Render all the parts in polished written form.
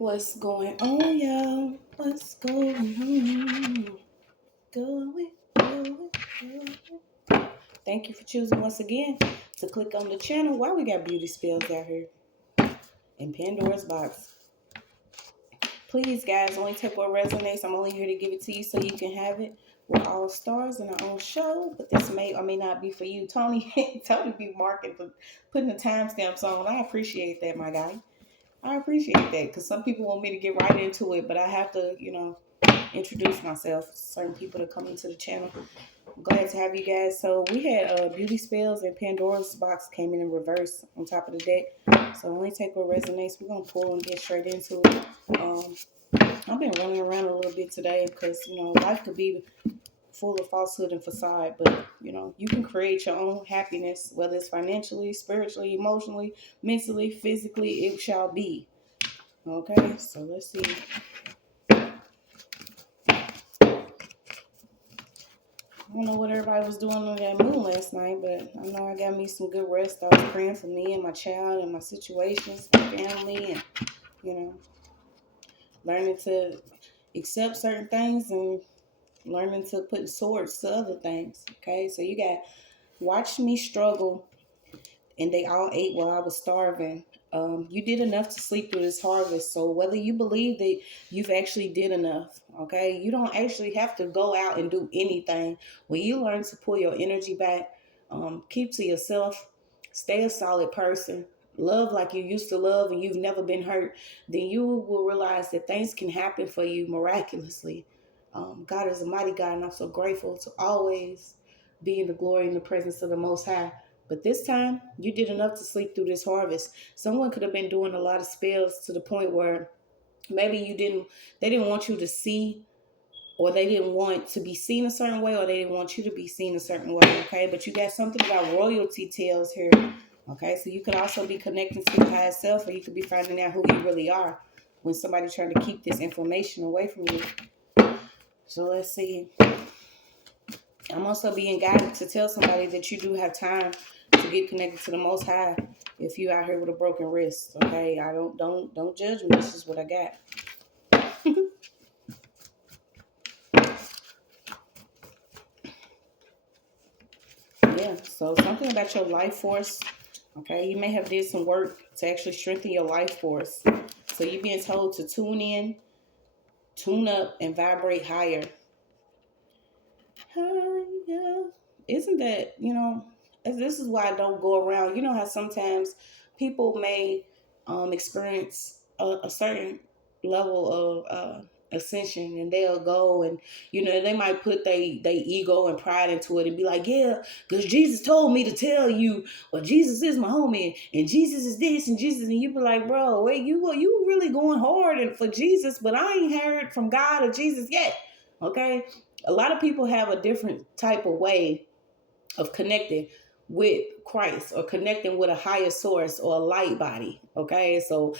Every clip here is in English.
What's going on, y'all? What's going on? Going. Thank you for choosing once again to click on the channel. Why we got beauty spells out here in Pandora's box. Please, guys, only take what resonates. I'm only here to give it to you so you can have it. We're all stars in our own show, but this may or may not be for you. Tony, Tony be marking for putting the timestamps on. I appreciate that, my guy. I appreciate that because some people want me to get right into it, but I have to, introduce myself. Certain people that come into the channel. I'm glad to have you guys. So we had beauty spells and Pandora's box came in reverse on top of the deck. So only take what resonates. We're gonna pull and get straight into it. I've been running around a little bit today because life could be full of falsehood and facade, but you can create your own happiness, whether it's financially, spiritually, emotionally, mentally, physically. It shall be. Okay, so let's see. I don't know what everybody was doing on that moon last night, but I know I got me some good rest. I was praying for me and my child and my situations, my family, and learning to accept certain things and learning to put swords to other things. Okay, so you got watched me struggle, and they all ate while I was starving. You did enough to sleep through this harvest. So whether you believe that you've actually did enough, okay, you don't actually have to go out and do anything. When you learn to pull your energy back, keep to yourself, stay a solid person, love like you used to love and you've never been hurt, then you will realize that things can happen for you miraculously. God is a mighty God, and I'm so grateful to always be in the glory and the presence of the Most High. But this time, you did enough to sleep through this harvest. Someone could have been doing a lot of spells to the point where maybe they didn't want you to see, or they didn't want to be seen a certain way, or they didn't want you to be seen a certain way, okay? But you got something about royalty tales here, okay? So you could also be connecting to your higher self, or you could be finding out who you really are when somebody's trying to keep this information away from you. So let's see. I'm also being guided to tell somebody that you do have time to get connected to the Most High if you out here with a broken wrist. Okay, I don't judge me. This is what I got. Yeah. So something about your life force. Okay, you may have did some work to actually strengthen your life force. So you're being told to tune in, tune up, and vibrate higher. Higher. Isn't that This is why I don't go around. You know how sometimes people may experience a certain level of ascension, and they'll go and they might put they ego and pride into it and be like, yeah, because Jesus told me to tell you, or Jesus is my homie, and Jesus is this and Jesus, and you be like, bro, wait, you really going hard and for Jesus, but I ain't heard from God or Jesus yet. Okay, a lot of people have a different type of way of connecting with Christ or connecting with a higher source or a light body. Okay, so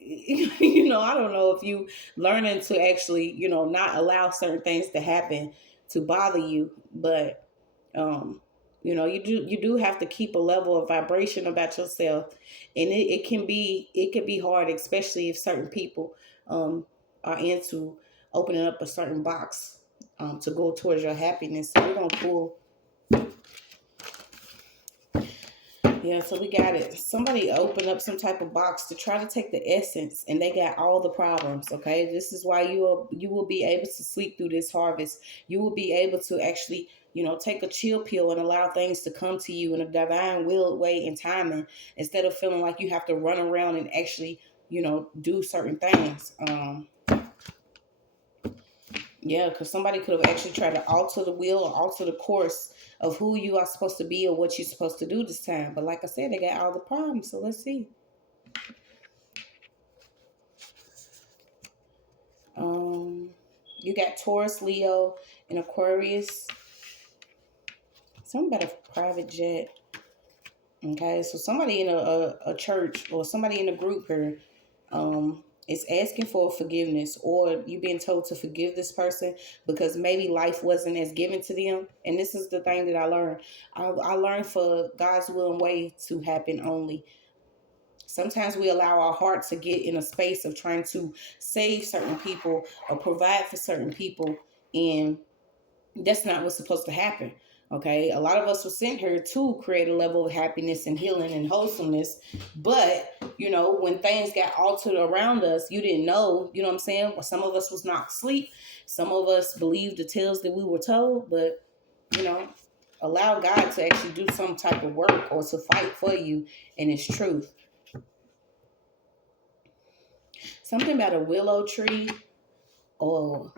I don't know if you learning to actually not allow certain things to happen to bother you, but you do have to keep a level of vibration about yourself, and it can be hard, especially if certain people are into opening up a certain box to go towards your happiness. So we're gonna pull. Yeah, so we got it. Somebody opened up some type of box to try to take the essence, and they got all the problems. Okay, this is why you will be able to sleep through this harvest. You will be able to actually take a chill pill and allow things to come to you in a divine will way and timing, instead of feeling like you have to run around and actually do certain things. Yeah, because somebody could have actually tried to alter the will or alter the course of who you are supposed to be or what you're supposed to do this time. But like I said, they got all the problems. So let's see. You got Taurus, Leo, and Aquarius. Something about a private jet. Okay, so somebody in a church or somebody in a group here is asking for forgiveness, or you being told to forgive this person because maybe life wasn't as given to them. And this is the thing that I learned. I learned for God's will and way to happen only. Sometimes we allow our heart to get in a space of trying to save certain people or provide for certain people, and that's not what's supposed to happen. Okay, a lot of us were sent here to create a level of happiness and healing and wholesomeness, but when things got altered around us, you didn't know. You know what I'm saying? Well, some of us was knocked asleep, some of us believed the tales that we were told, but you know allow God to actually do some type of work or to fight for you in His truth. Something about a willow tree, or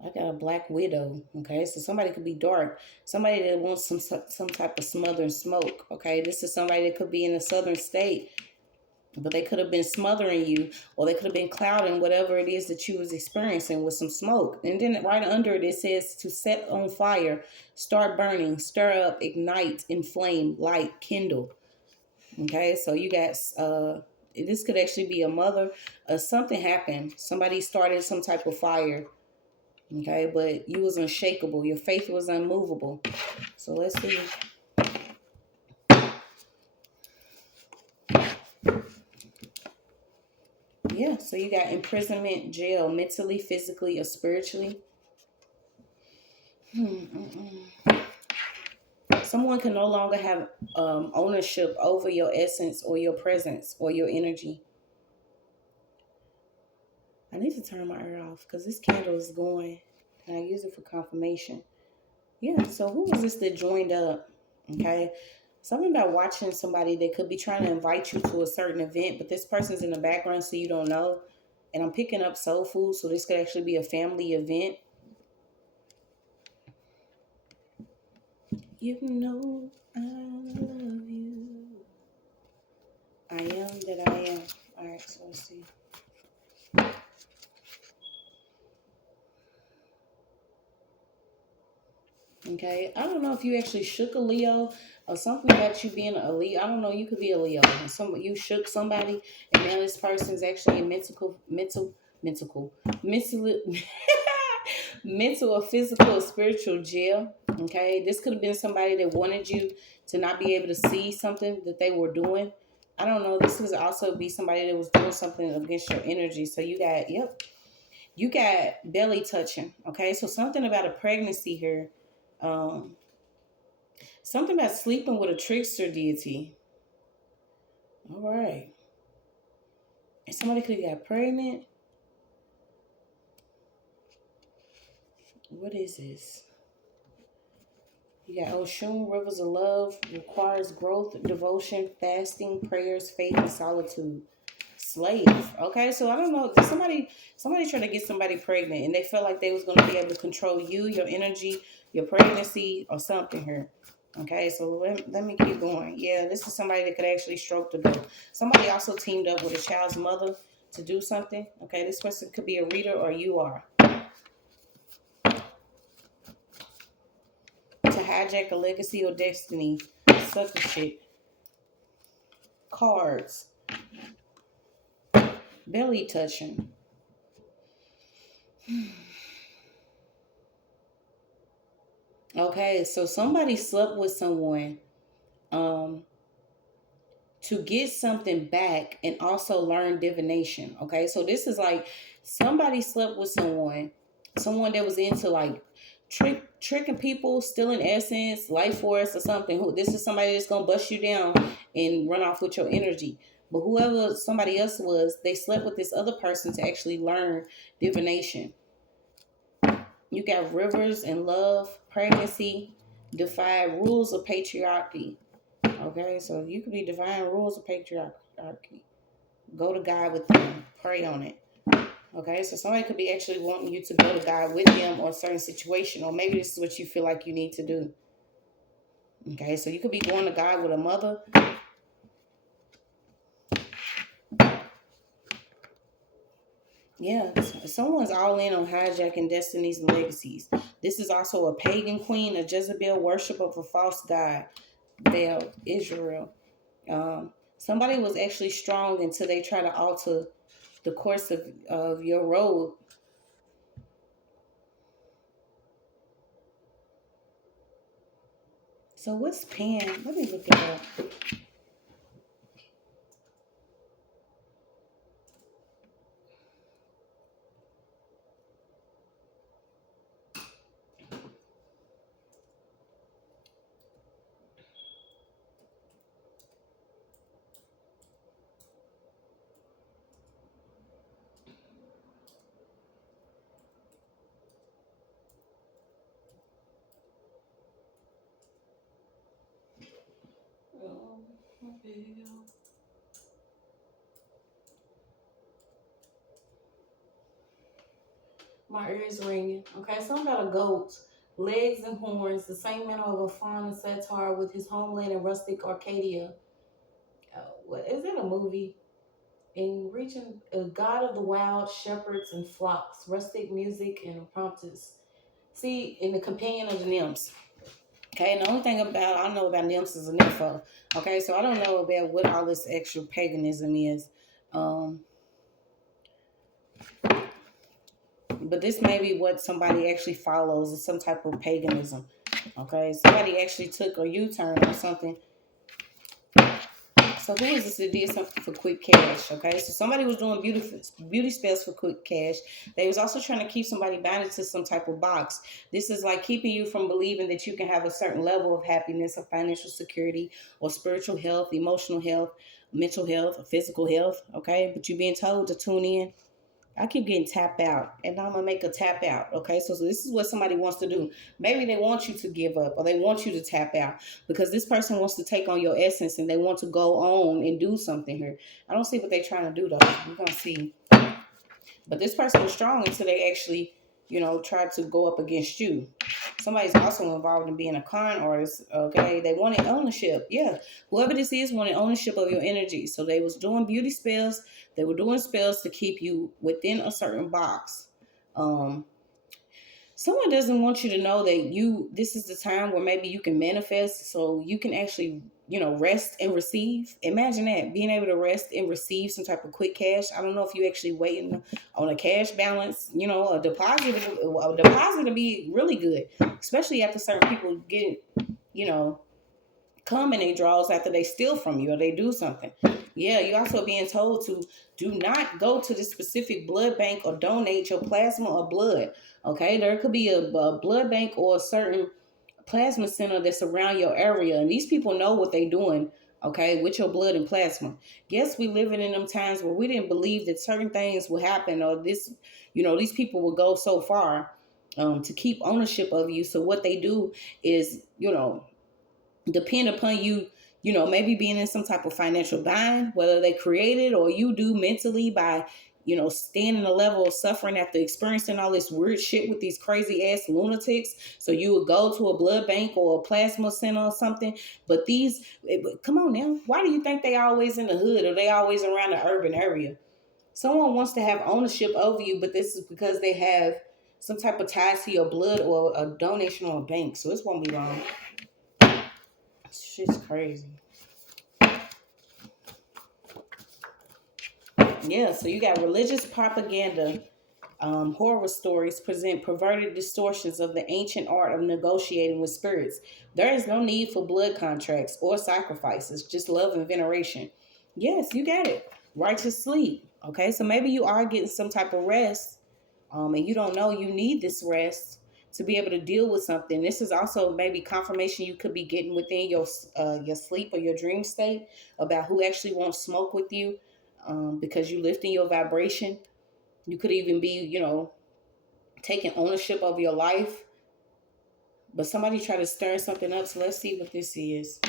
I got a black widow. Okay, so somebody could be dark. Somebody that wants some type of smothering smoke. Okay, this is somebody that could be in a southern state, but they could have been smothering you, or they could have been clouding whatever it is that you was experiencing with some smoke. And then right under it, it says to set on fire, start burning, stir up, ignite, inflame, light, kindle. Okay, so you got this could actually be a mother. Something happened. Somebody started some type of fire. Okay, but you was unshakable. Your faith was unmovable. So let's see. Yeah, so you got imprisonment, jail, mentally, physically, or spiritually. Someone can no longer have ownership over your essence or your presence or your energy. I need to turn my air off because this candle is going, and I use it for confirmation. Yeah, so who was this that joined up? Okay. Something about watching somebody that could be trying to invite you to a certain event, but this person's in the background so you don't know. And I'm picking up soul food, so this could actually be a family event. You know I love you. I am that I am. All right, so let's see. Okay, I don't know if you actually shook a Leo or something about you being a Leo. I don't know. You could be a Leo. You shook somebody, and now this person's actually in mental, mental or physical or spiritual jail. Okay, this could have been somebody that wanted you to not be able to see something that they were doing. I don't know. This could also be somebody that was doing something against your energy. So you got, you got belly touching. Okay, so something about a pregnancy here. Um, Something about sleeping with a trickster deity. All right. And somebody could have got pregnant. What is this? You got Oshun, rivers of love, requires growth, devotion, fasting, prayers, faith, and solitude. Slave. Okay, so I don't know. Somebody tried to get somebody pregnant, and they felt like they was going to be able to control you, your energy, your pregnancy, or something here. Okay, so let me keep going. Yeah, this is somebody that could actually stroke the boat. Somebody also teamed up with a child's mother to do something. Okay, this person could be a reader, or you are. To hijack a legacy or destiny. Sucker shit. Cards. Belly touching. Okay, so somebody slept with someone um, to get something back and also learn divination. Okay, so this is like somebody slept with someone that was into like tricking people, stealing essence, life force, or something. Who this is somebody that's gonna bust you down and run off with your energy. But whoever somebody else was, they slept with this other person to actually learn divination. You got rivers and love, pregnancy, defy rules of patriarchy. Okay, so you could be defying rules of patriarchy. Go to God with them. Pray on it. Okay, so somebody could be actually wanting you to go to God with them or a certain situation, or maybe this is what you feel like you need to do. Okay, so you could be going to God with a mother. Yeah, someone's all in on hijacking destinies and legacies. This is also a pagan queen, a Jezebel worship of a false god, Baal, Israel. Somebody was actually strong until they try to alter the course of your road. So what's pan? Let me look it up. My ears ringing. Okay, something about a goat, legs and horns, the same manner of a fawn and satyr with his homeland in rustic Arcadia. What is it? A movie? In reaching a god of the wild, shepherds and flocks, rustic music and impromptus. See, in the companion of the nymphs. Okay, and the only thing about I know about nymphs is a nympho. Okay, so I don't know about what all this extra paganism is. But this may be what somebody actually follows, is some type of paganism. Okay, somebody actually took a U-turn or something. So who is this that did something for quick cash? Okay, so somebody was doing beauty spells for quick cash. They was also trying to keep somebody bound to some type of box. This is like keeping you from believing that you can have a certain level of happiness or financial security or spiritual health, emotional health, mental health, or physical health. Okay, but you're being told to tune in. I keep getting tapped out, and I'm gonna make a tap out. Okay, so this is what somebody wants to do. Maybe they want you to give up, or they want you to tap out because this person wants to take on your essence, and they want to go on and do something here. I don't see what they're trying to do though. We're gonna see. But this person was strong until they actually, tried to go up against you. Somebody's also involved in being a con artist. Okay, they wanted ownership. Yeah, whoever this is wanted ownership of your energy. So they was doing beauty spells. They were doing spells to keep you within a certain box. Someone doesn't want you to know that this is the time where maybe you can manifest, so you can actually rest and receive. Imagine that, being able to rest and receive some type of quick cash. I don't know if you actually waiting on a cash balance, a deposit to be really good, especially after certain people get come in they draws after they steal from you or they do something. Yeah, you're also being told to do not go to this specific blood bank or donate your plasma or blood. Okay, there could be a blood bank or a certain plasma center that's around your area, and these people know what they're doing. Okay, with your blood and plasma. Yes, we living in them times where we didn't believe that certain things would happen, or this, these people would go so far to keep ownership of you. So what they do is, depend upon you, maybe being in some type of financial bind, whether they create it or you do mentally by, staying in a level of suffering after experiencing all this weird shit with these crazy ass lunatics. So you would go to a blood bank or a plasma center or something. But come on now, why do you think they always in the hood or they always around the urban area? Someone wants to have ownership over you, but this is because they have some type of ties to your blood or a donation on a bank. So this won't be long. Shit's crazy. Yeah, so you got religious propaganda. Horror stories present perverted distortions of the ancient art of negotiating with spirits. There is no need for blood contracts or sacrifices, just love and veneration. Yes, you got it. Righteous sleep. Okay, so maybe you are getting some type of rest, and you don't know you need this rest to be able to deal with something. This is also maybe confirmation you could be getting within your sleep or your dream state about who actually won't smoke with you, because you lifting your vibration. You could even be, taking ownership of your life. But somebody try to stir something up. So let's see what this is.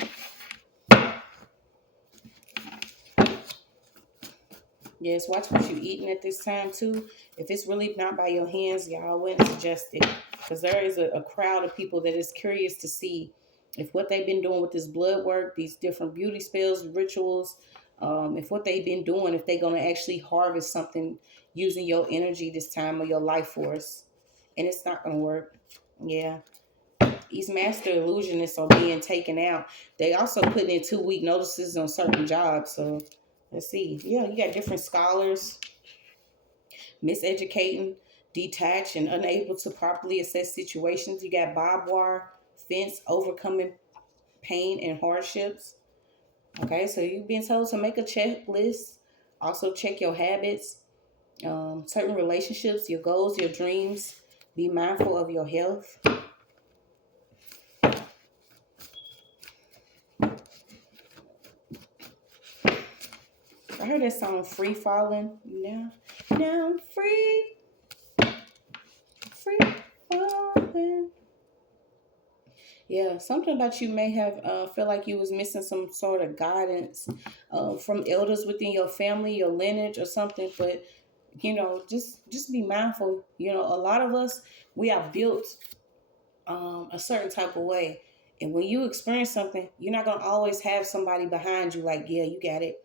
Yes, watch what you're eating at this time too. If it's really not by your hands, y'all wouldn't suggest it. Because there is a crowd of people that is curious to see if what they've been doing with this blood work, these different beauty spells, rituals, if what they've been doing, if they're going to actually harvest something using your energy this time or your life force. And it's not going to work. Yeah. These master illusionists are being taken out. They also putting in 2-week notices on certain jobs. So let's see. Yeah, you got different scholars miseducating, detached, and unable to properly assess situations. You got barbed wire fence, overcoming pain and hardships. Okay, so you've been told to make a checklist. Also check your habits, certain relationships, your goals, your dreams. Be mindful of your health. I heard that song Free Falling. Now I'm free falling. Yeah, something about you may have feel like you was missing some sort of guidance from elders within your family, your lineage, or something. But just be mindful. A lot of us, we are built a certain type of way, and when you experience something, you're not gonna always have somebody behind you like, yeah, you got it.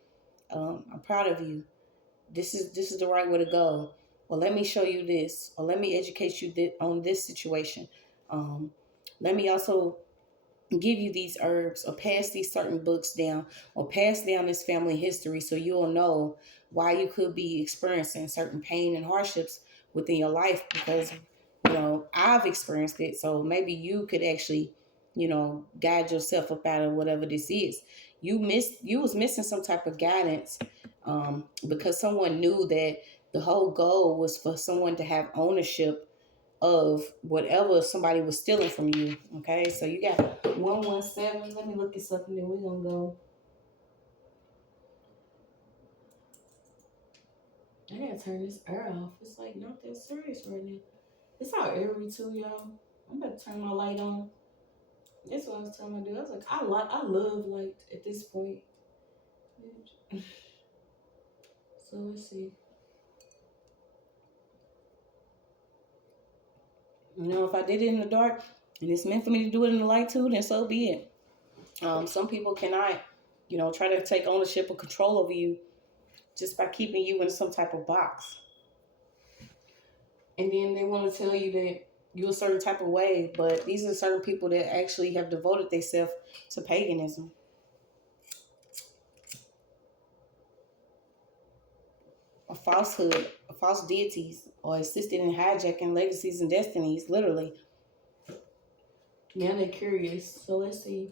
I'm proud of you. This is the right way to go. Well, let me show you this, or let me educate you on this situation. Um, Let me also give you these herbs, or pass these certain books down, or pass down this family history, so you'll know why you could be experiencing certain pain and hardships within your life, because I've experienced it. So maybe you could actually guide yourself up out of whatever this is. You was missing some type of guidance, because someone knew that the whole goal was for someone to have ownership of whatever somebody was stealing from you. Okay, so you got 117. Let me look this up and then we're gonna go. I gotta turn this air off. It's like not that serious right now. It's all airy too, y'all. I'm about to turn my light on. This one I was telling my dude. I was like, I love light at this point. So let's see. If I did it in the dark and it's meant for me to do it in the light too, then so be it. Some people cannot, try to take ownership or control over you just by keeping you in some type of box. And then they want to tell you that you're a certain type of way, but these are certain people that actually have devoted themselves to paganism. A falsehood, false deities, or assisted in hijacking legacies and destinies, literally. Now they're curious. So let's see.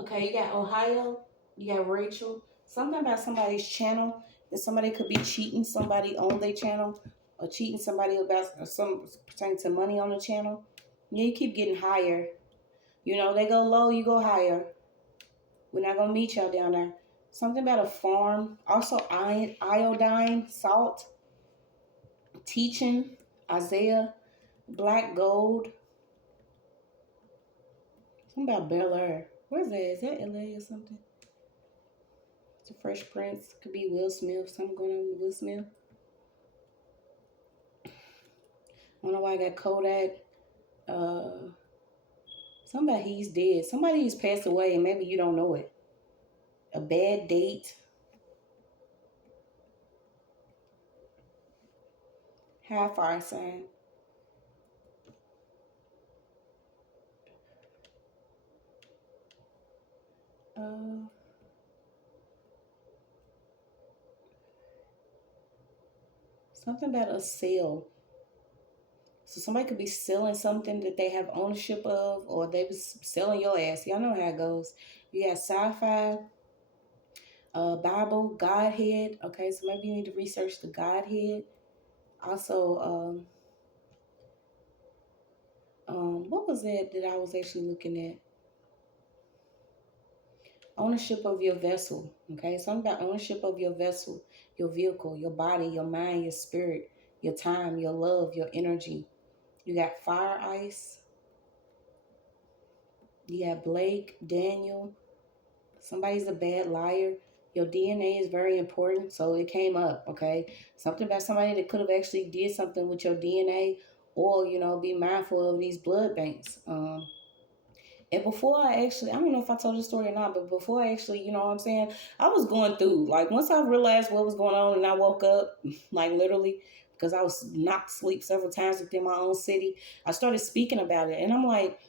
Okay, you got Ohio, you got Rachel. Something about somebody's channel, that somebody could be cheating somebody on their channel, or cheating somebody about some pertaining to money on the channel. Yeah, you keep getting higher. They go low, you go higher. We're not gonna meet y'all down there. Something about a farm. Also iodine, salt, teaching, Isaiah, black gold. Something about Bel Air. Where's that? Is that LA or something? It's a Fresh Prince. Could be Will Smith. Something going on with Will Smith. I don't know why I got Kodak. Uh, Somebody he's dead. Somebody he's passed away and maybe you don't know it. A bad date. High fire sign. Uh, Something about a sale. So somebody could be selling something that they have ownership of, or they was selling your ass. Y'all know how it goes. You got sci-fi, Bible, Godhead. Okay, so maybe you need to research the Godhead. Also, what was that I was actually looking at? Ownership of your vessel. Okay, something about ownership of your vessel, your vehicle, your body, your mind, your spirit, your time, your love, your energy. You got fire, ice. You got Blake, Daniel. Somebody's a bad liar. Your DNA is very important, so it came up. Okay, something about somebody that could have actually did something with your DNA, or be mindful of these blood banks. And before I don't know if I told this story or not, but before I actually, what I'm saying, I was going through, like, once I realized what was going on and I woke up, like, literally, because I was knocked asleep several times within my own city, I started speaking about it. And I'm like,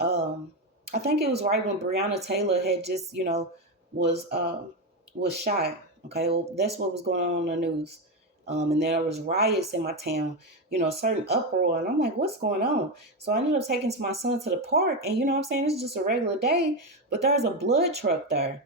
um, I think it was right when Breonna Taylor had just, was shot. Okay, well, that's what was going on the news. And there was riots in my town, certain uproar. And I'm like, what's going on? So I ended up taking my son to the park. And what I'm saying? It's just a regular day, but there's a blood truck there.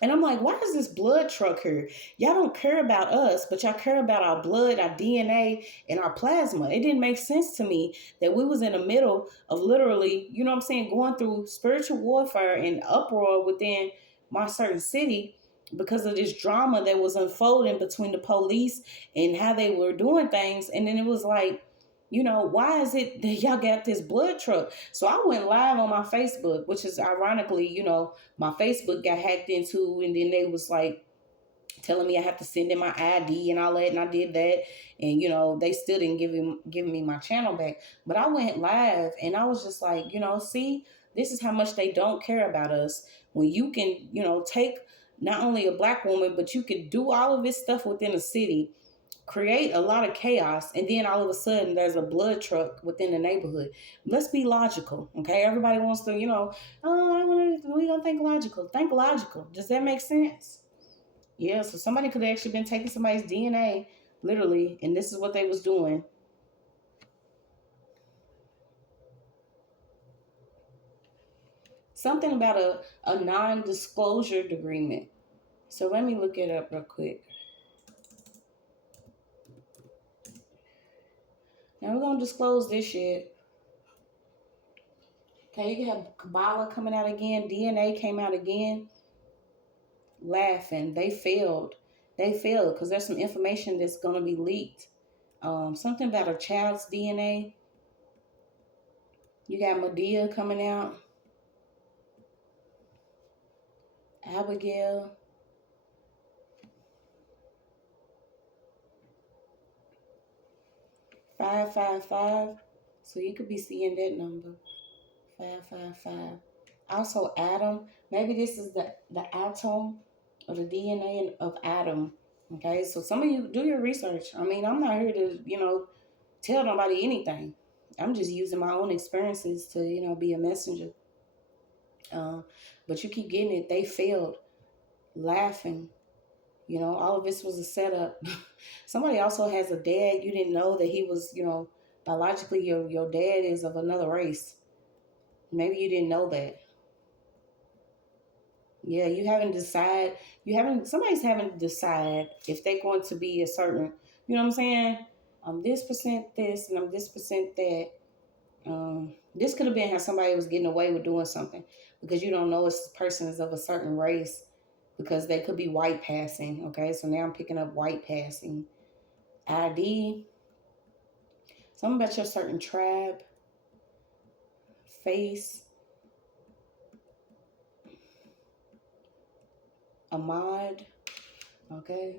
And I'm like, why is this blood truck here? Y'all don't care about us, but y'all care about our blood, our DNA, and our plasma. It didn't make sense to me that we was in the middle of literally, going through spiritual warfare and uproar within my certain city. because of this drama that was unfolding between the police and how they were doing things. And then it was like, why is it that y'all got this blood truck? So I went live on my Facebook, which is ironically, my Facebook got hacked into, and then they was like telling me I have to send in my ID and all that, and I did that, and they still didn't give me my channel back. But I went live, and I was just like, see, this is how much they don't care about us. When you can, take not only a black woman, but you could do all of this stuff within a city, create a lot of chaos, and then all of a sudden there's a blood truck within the neighborhood. Let's be logical, okay? Everybody wants to, we gonna think logical. Think logical. Does that make sense? Yeah, so somebody could have actually been taking somebody's DNA, literally, and this is what they was doing. Something about a non-disclosure agreement. So let me look it up real quick. Now we're going to disclose this shit. Okay, you have Kabbalah coming out again. DNA came out again. Laughing. They failed. They failed because there's some information that's going to be leaked. Something about a child's DNA. You got Medea coming out. Abigail. 555. So you could be seeing that number. 555. Also Adam. Maybe this is the atom or the DNA of Adam. Okay, so some of you do your research. I mean, I'm not here to, tell nobody anything. I'm just using my own experiences to, be a messenger. But you keep getting it. They failed. Laughing. All of this was a setup. Somebody also has a dad. You didn't know that he was, biologically your dad is of another race. Maybe you didn't know that. Yeah, somebody's having to decide if they're going to be a certain, you know what I'm saying? I'm this percent this and I'm this percent that. This could have been how somebody was getting away with doing something because you don't know if this person is of a certain race because they could be white passing. Okay, so now I'm picking up white passing. ID, something about your certain tribe, face, Ahmad. Okay.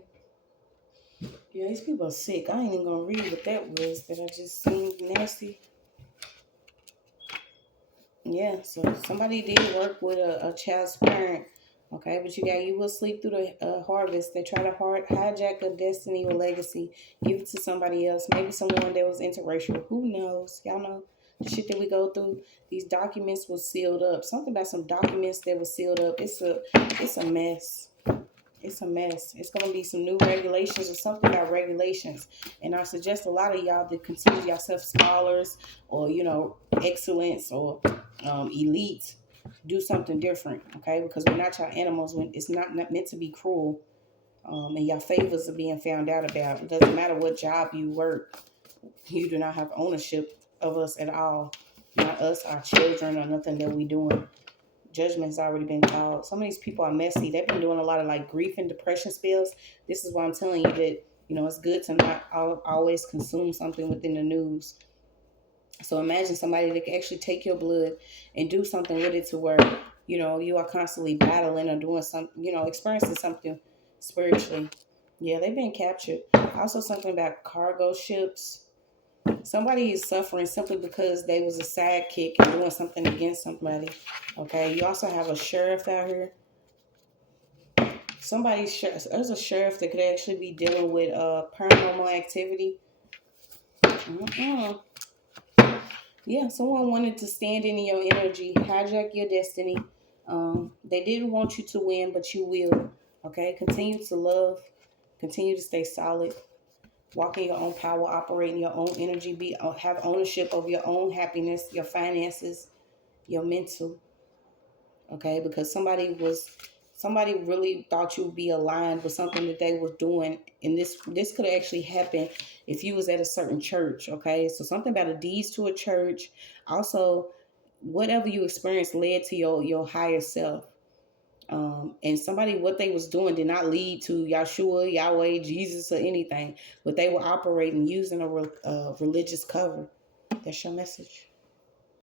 Yeah, these people are sick. I ain't even gonna read what that was that I just seen nasty. Yeah, so somebody did work with a child's parent. Okay, but you will sleep through the harvest. They try to hijack a destiny or legacy, give it to somebody else. Maybe someone that was interracial. Who knows? Y'all know the shit that we go through. These documents were sealed up. Something about some documents that were sealed up. It's a mess. It's a mess. It's going to be some new regulations or something about regulations. And I suggest a lot of y'all that consider yourself scholars or, excellence or elite, do something different, okay? Because we're not your animals. It's not meant to be cruel. And your favors are being found out about. It doesn't matter what job you work. You do not have ownership of us at all. Not us, our children, or nothing that we doing. Judgment's already been called. Some of these people are messy. They've been doing a lot of like grief and depression spells. This is why I'm telling you that, it's good to not always consume something within the news. So imagine somebody that can actually take your blood and do something with it to where, you are constantly battling or doing something, experiencing something spiritually. Yeah, they've been captured. Also something about cargo ships. Somebody is suffering simply because they was a sidekick and doing something against somebody. Okay, you also have a sheriff out here. There's a sheriff that could actually be dealing with paranormal activity. Yeah, someone wanted to stand in your energy, hijack your destiny. They didn't want you to win, but you will. Okay, continue to love, continue to stay solid. Walk in your own power, operate in your own energy, have ownership of your own happiness, your finances, your mental. Okay, because somebody really thought you would be aligned with something that they were doing, and this could actually happen if you was at a certain church. Okay, so something about a deeds to a church. Also, whatever you experienced led to your higher self. And somebody, what they was doing did not lead to Yahshua, Yahweh, Jesus, or anything, but they were operating using a religious cover. That's your message.